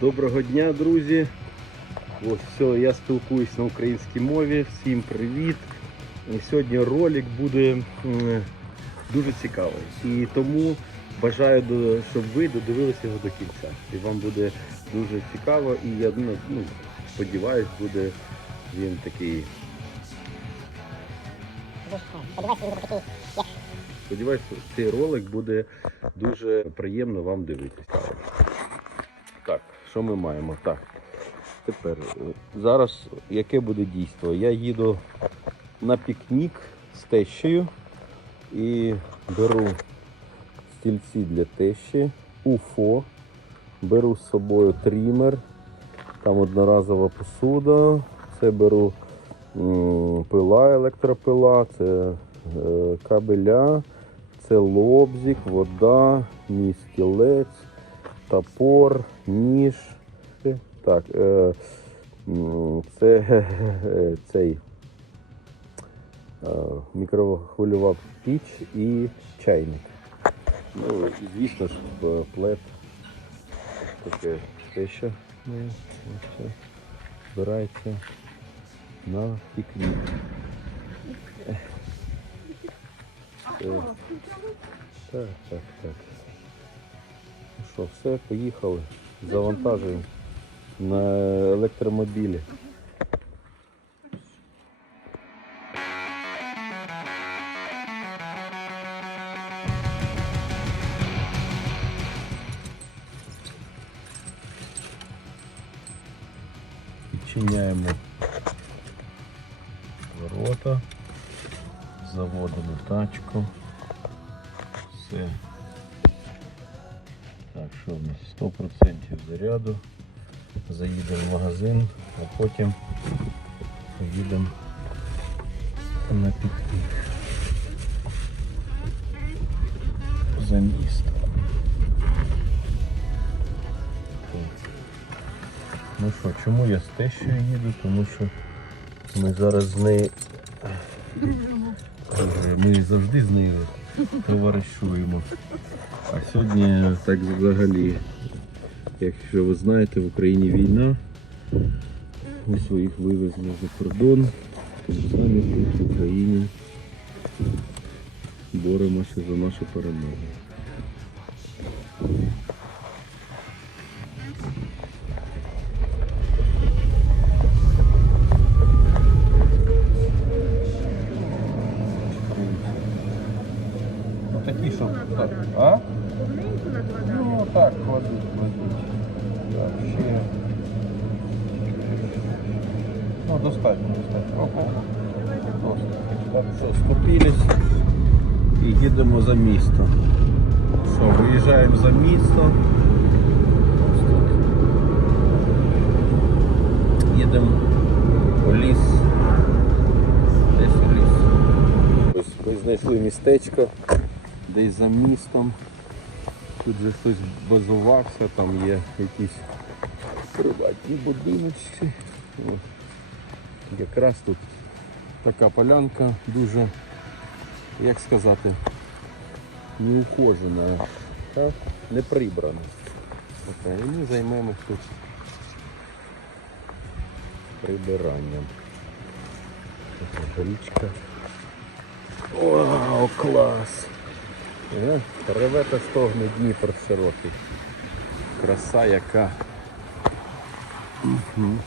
Доброго дня, друзі. Ось все, я спілкуюсь на українській мові. Всім привіт. І Сьогодні ролик буде дуже цікавий. І тому бажаю, щоб ви додивилися його до кінця. І вам буде дуже цікаво. І я ну, ну, сподіваюсь, буде він такий. Сподіваюсь, цей ролик буде дуже приємно вам дивитися. Що ми маємо? Так. Тепер е, зараз яке буде дійство? Я їду на пікнік з тещею і беру стільці для тещі, уфо, беру з собою трімер, там одноразова посуда, це беру пила, електропила, це е, кабеля, це лобзик, вода, мій стілець, топор, ніж. Так, е, це е, цей е, мікрохвильова піч і чайник. Ну, звісно ж, е, плед. Таке те, що збирається на пікнік. Е, Так, так, так. Що, все, поїхали. Завантажуємо на електромобілі. Що в нас? 100% заряду. Заїдемо в магазин, а потім поїдемо на пікнік. За місто. Ну що, чому я з тещою їду? Тому що ми зараз з нею. Ми завжди з нею товаришуємо. А сьогодні так взагалі, якщо ви знаєте, в Україні війна. Ми своїх їх вивезли за кордон. Тому самі тут в Україні боремося за нашу перемогу. Що, скупились і їдемо за місто. Що, виїжджаємо за місто. Ось. Їдемо у ліс. Десь ліс. Ось ми знайшли містечко десь за містом. Тут же хтось базувався, там є якісь приватні будиночки. О, Якраз тут така полянка дуже, як сказати, неухожена, та не прибрана. Така, і ми займемось тут прибиранням. Така річка. Вау, клас! Е, Реве та стогне Дніпр широкий. Краса яка. Угу.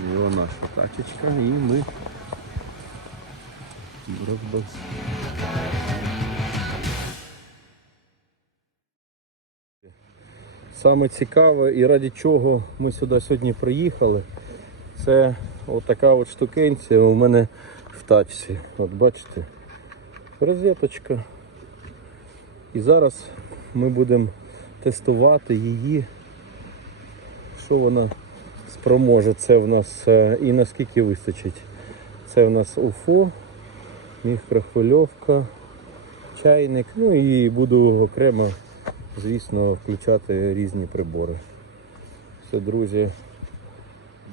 Ось наша тачечка і ми розбив. Саме цікаве і раді чого ми сюди сьогодні приїхали, це отака от штукенція у мене в тачці. От бачите, розеточка. І зараз ми будемо тестувати її, що вона спроможе. Це в нас е, і наскільки вистачить. Це в нас УФО, мікрохвильовка, чайник. Ну і буду окремо, звісно, включати різні прибори. Все, друзі,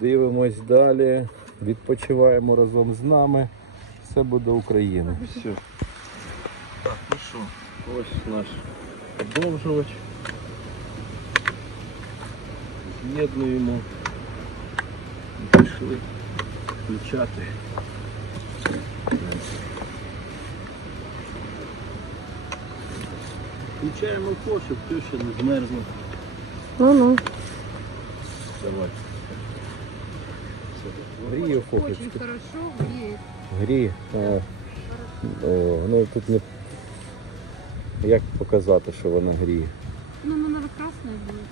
дивимось далі, відпочиваємо разом з нами. Все буде Україна. Все. Так, ну що, ось наш продовжувач. З'єднуємо. Пішли включати. Включаємо то, щоб теща не змерзла. Ну-ну. Давай. Гріє Очень хорошо греет. Гріє. А, о, ну тут не. Як показати, що вона гріє? Ну, она, наверное, красная будет.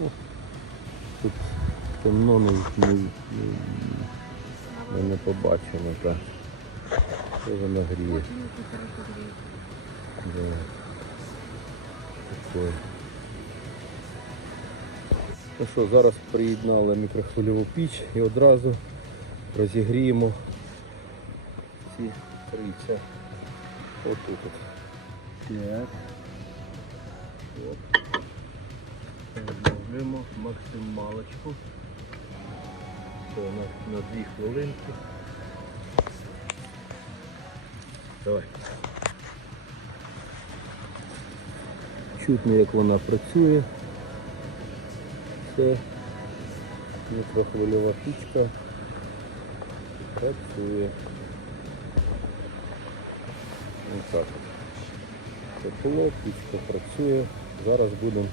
Ну, тут темно не, не, не, ми не побачимо, так. Що вона гріє. Да. Такое. Ну що, зараз приєднали мікрохвильову піч і одразу розігріємо ці крильця. Отут. От. Так. От. Встановлюємо максималочку. Це на, на дві хвилинки. Давай. Чутно, як вона працює. Це мікрохвильова пічка. Працює. Ось так. Тепло, пічка працює. Зараз будемо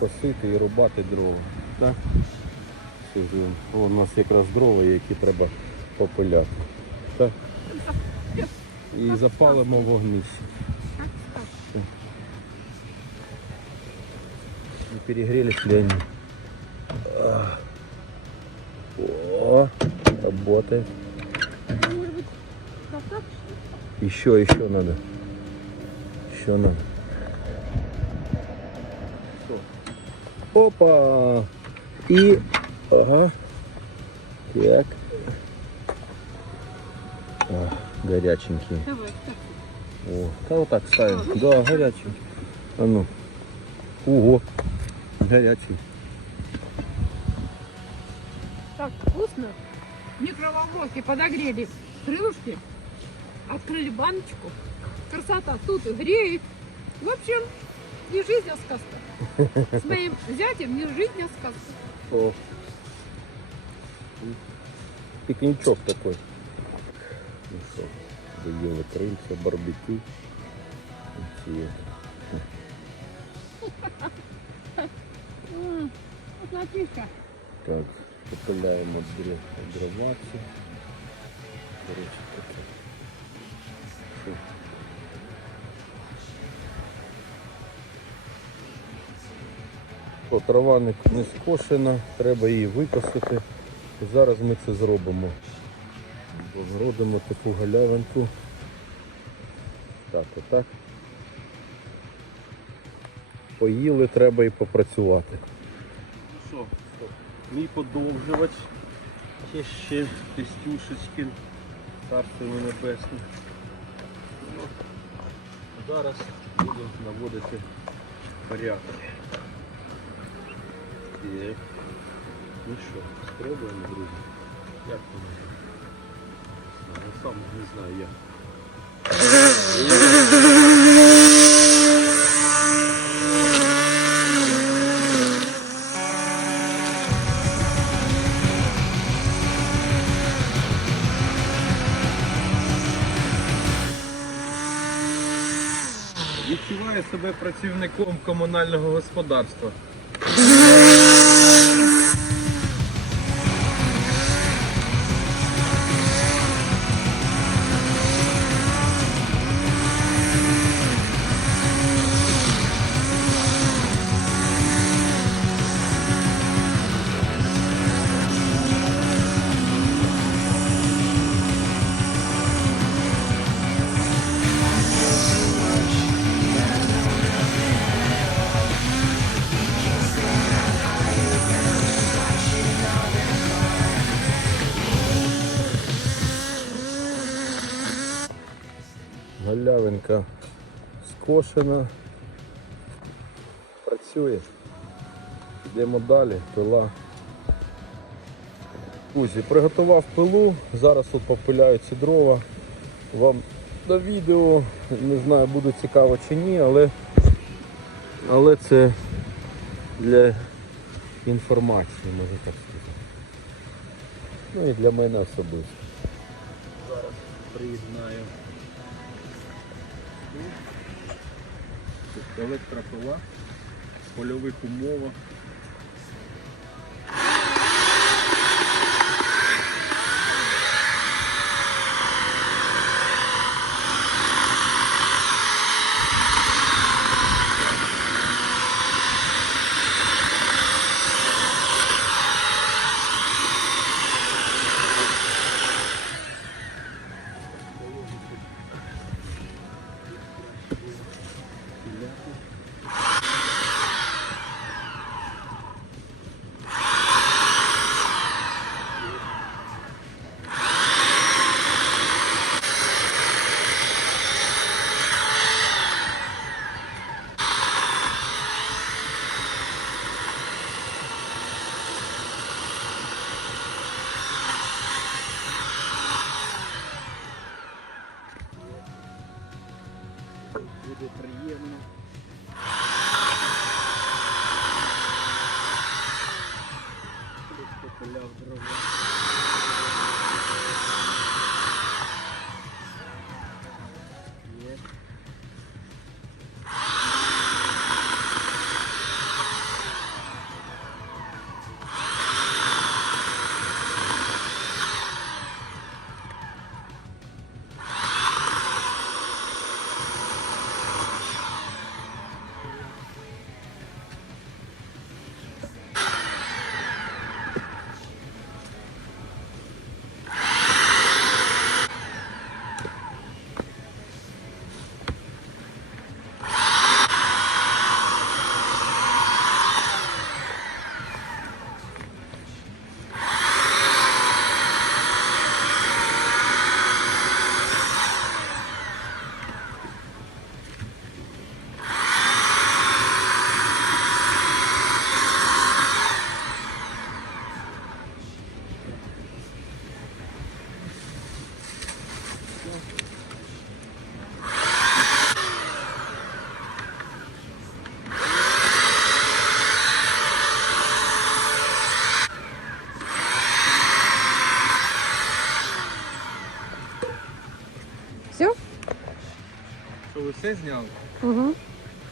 косити і рубати дрова. Так? О, у нас якраз дрова, які треба попиляти. Так? І запалимо вогнище. Не перегрелись ли они? О, работает. Еще, еще надо. Еще надо. Опа! И... Ага. Так. А, горяченький. Давай, так. О, да вот так ставим. Да, горячий. А ну. Ого. Горячий. Так, вкусно. В микроволновке подогрели крылышки, открыли баночку. Красота тут греет. В общем, не жизнь, а сказка. С моим зятем не жизнь, а сказка. Пикничок такой. Ну что, доели крыльца, барбекю. М, Так, попиляємо дре- древаці. До речі, таке. Фу. О, трава не, не скошена, треба її викосити. Зараз ми це зробимо. Родимо таку галявинку. Так, отак. Поїли, треба і попрацювати. Ну що, мій подовжувач. Є ще Костюшечкин, царство небесне. Зараз буду наводити порядок. Так. Ну що, спробуємо, друзі. Як воно? Я сам не знаю як. Відчуваю себе працівником комунального господарства. Скошена. Працює. Йдемо далі, пила. Друзі, приготував пилу, зараз тут попиляються дрова. Вам до відео, не знаю, буде цікаво чи ні, але, але це для інформації, можна так сказати. Ну і для мене особисто. Зараз приєднаю. Електропила в польових умовах. Що ви все зняли? Угу.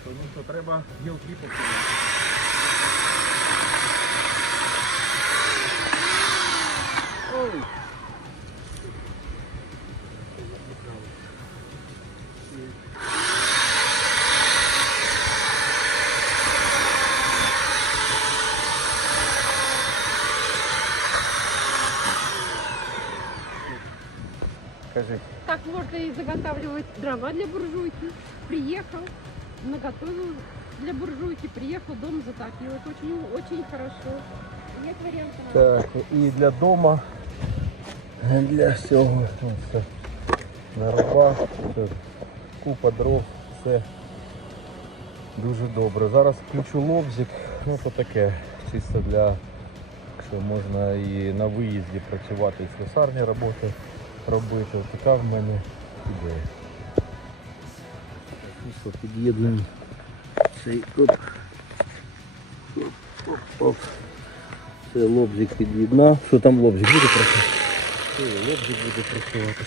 Тому що треба гілки покинути. Ой. И заготавливать дрова для буржуйки. Приехал, наготовил для буржуйки, приехал, дом затапливать. Очень, очень хорошо. Нет вариантов. Так, і для дома, для всього. Це нарубав, це купа дров, все дуже добре. Зараз включу лобзик, ну то таке, чисто для, якщо можна і на виїзді працювати, і слесарні роботи робити. Така в мене ідея. Ну що, під'єднуємо цей оп. Оп, оп, оп. Це лобзик під'єднав. Що там лобзик буде працювати? Що, лобзик буде працювати.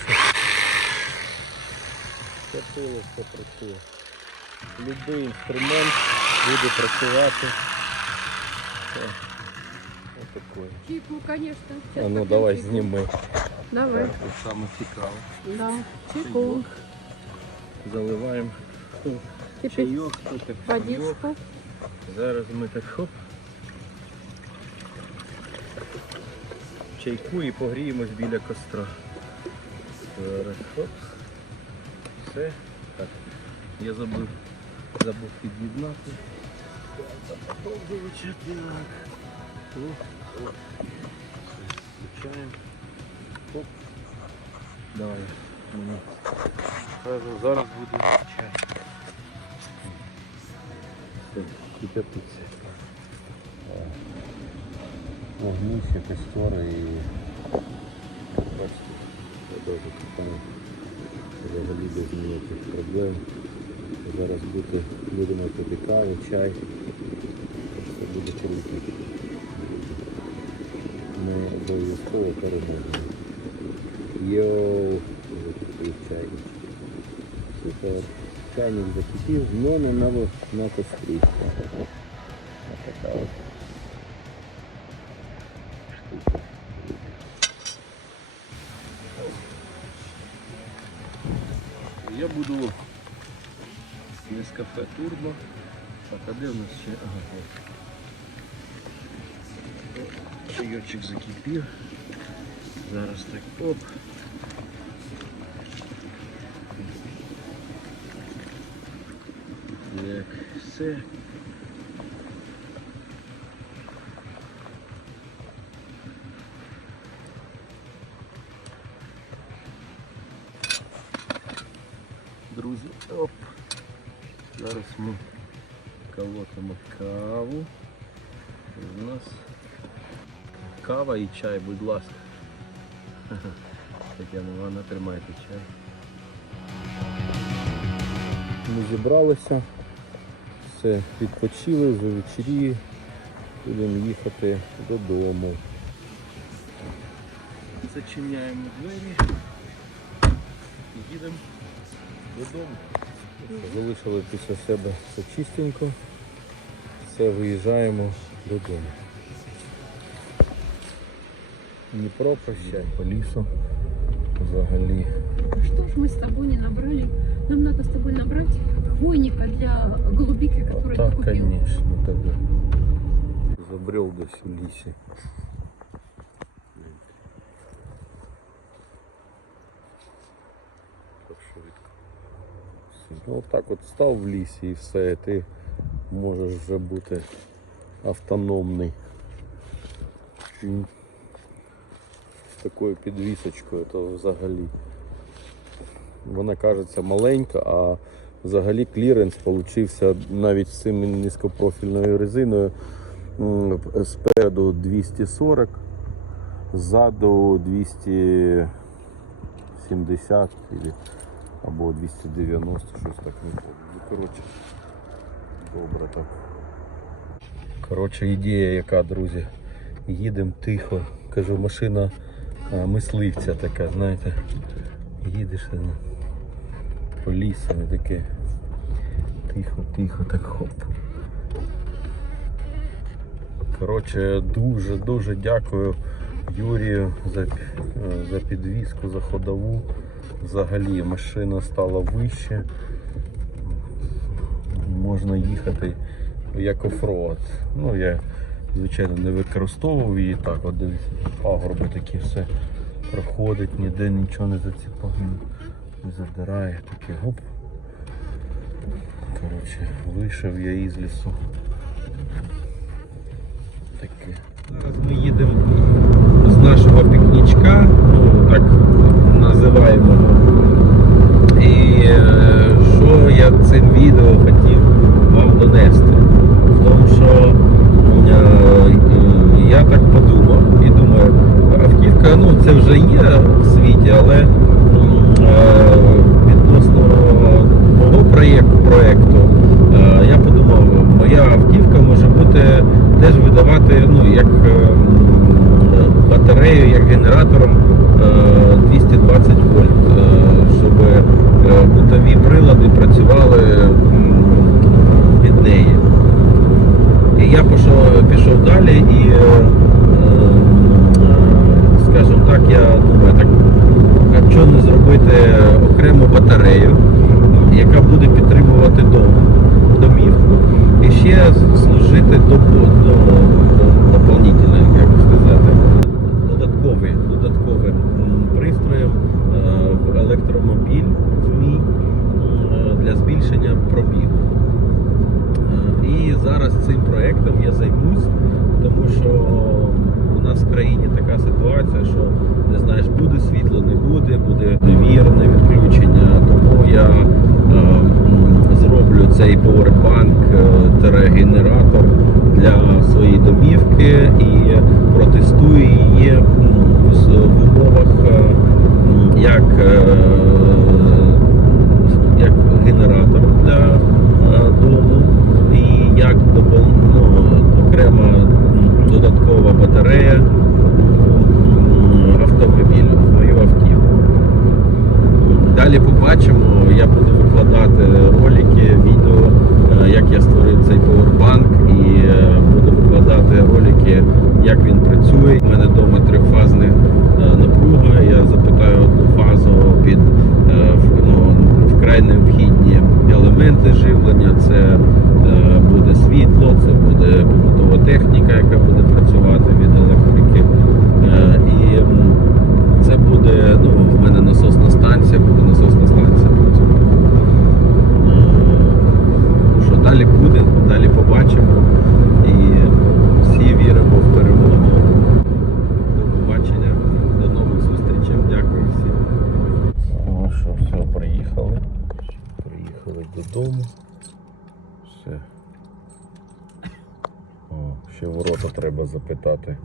Все пило, все працює. Любий інструмент буде працювати. О, Ось такое. Чайку, конечно. А Сейчас ну попьем давай чайку. Давай. Так, це саме цікаве. Да. Чайку. Заливаємо чайок, тут як чайок. Зараз ми так хоп. Чайку і погріємось біля костра. Зараз хоп. Все. Так. Я забув. Забув під'єднати. Включаємо. Хоп. Давай. Мені. Кажу, зараз буде чай. Все, кипятиться. Вогнище, костер і бачите, продовжу там взагалі без ніяких проблем. Зараз буде, будемо пити каву, чай. Все буде чоловіки. Обов'язково переможемо. Йоу, закипів чайник. Супер. Чайник закипів, но не на, во- на кострі. Ось така от штука. Я буду з Нескафе Турбо. Так, а де в нас ще? Ага, от. Чайочок закипів. Зараз так оп. Все. Друзі, оп. Зараз ми колотимо каву. У нас кава і чай, будь ласка. Тетяна Івановна, тримайте чай. Ми зібралися, все, відпочили, вже вечері, будемо їхати додому. Зачиняємо двері і їдемо додому. Залишили після себе все чистенько, все виїжджаємо додому. Дніпро, прощай. По лісу взагалі. Что ж мы с тобой не набрали? Нам надо с тобой набрать хвойника для голубики, который так, ты купил. конечно, тогда. Забрел. Так швидко. Ну так от став в лісі і все, ти можеш вже бути автономний. З такою підвісочкою, то взагалі. Вона кажеться маленька, а взагалі кліренс получився навіть з цим низькопрофільною резиною. Спереду 240, ззаду 270 або 290, щось так не помню. Ну, коротше, добре так. Коротше, ідея яка, друзі. Їдемо тихо. Кажу, машина мисливця така, знаєте. Їдеш по лісу і таке. Тихо, тихо, так хоп. Коротше, дуже дуже дякую Юрію за, за підвізку, за ходову. Взагалі машина стала вище. Можна їхати як офроад. Ну, я, звичайно, не використовував її так, от дивіться, пагорби такі все проходить, ніде нічого не заціпає, не задирає, таке гоп. Коротше, вийшов я із лісу. Таке. Зараз ми їдемо з нашого пікнічка, ну так називаємо. І е, що я цим відео хотів вам донести? В тому, що е, я так подумав і думаю, автівка, ну це вже є в світі, але проєкту, проєкту е, я подумав, моя автівка може бути теж видавати ну, як е, батарею, як генератором е, 220 вольт, е, щоб е, бутові прилади працювали від неї. І я пішов, пішов далі і, скажімо так, я думаю, так, а чого не зробити окрему батарею, яка буде підтримувати дом, домівку. І ще служити до, до, до дополнительно, як сказати, додатковий, додатковим пристроєм е, в електромобіль мій для збільшення пробігу. Е, І зараз цим проєктом я займусь, тому що у нас в країні така ситуація, що не знаєш, буде світло, не буде, буде вірне відключення. Тому я цей поwerbank е, генератор для своєї домівки і протестує її в умовах е, м, як е, як генератор для е, дому і як допол- ну, окрема м, додаткова батарея як він працює. У мене вдома трьохфазна е, напруга. Я запитаю одну фазу під е, в- ну, вкрай необхідні елементи живлення. Це е, буде світло, це буде техніка, яка буде працювати від електрики. Е, І це буде, ну, в мене насосна станція, буде насосна станція працювати. Е, Що далі буде, далі побачимо. І всі віримо в перемогу. До побачення, до нових зустрічей. Дякую всім. Ну що, все, приїхали. Приїхали додому. Все. Ще ворота треба запитати.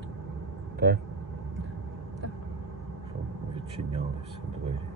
Так? Щоб відчинялися двері.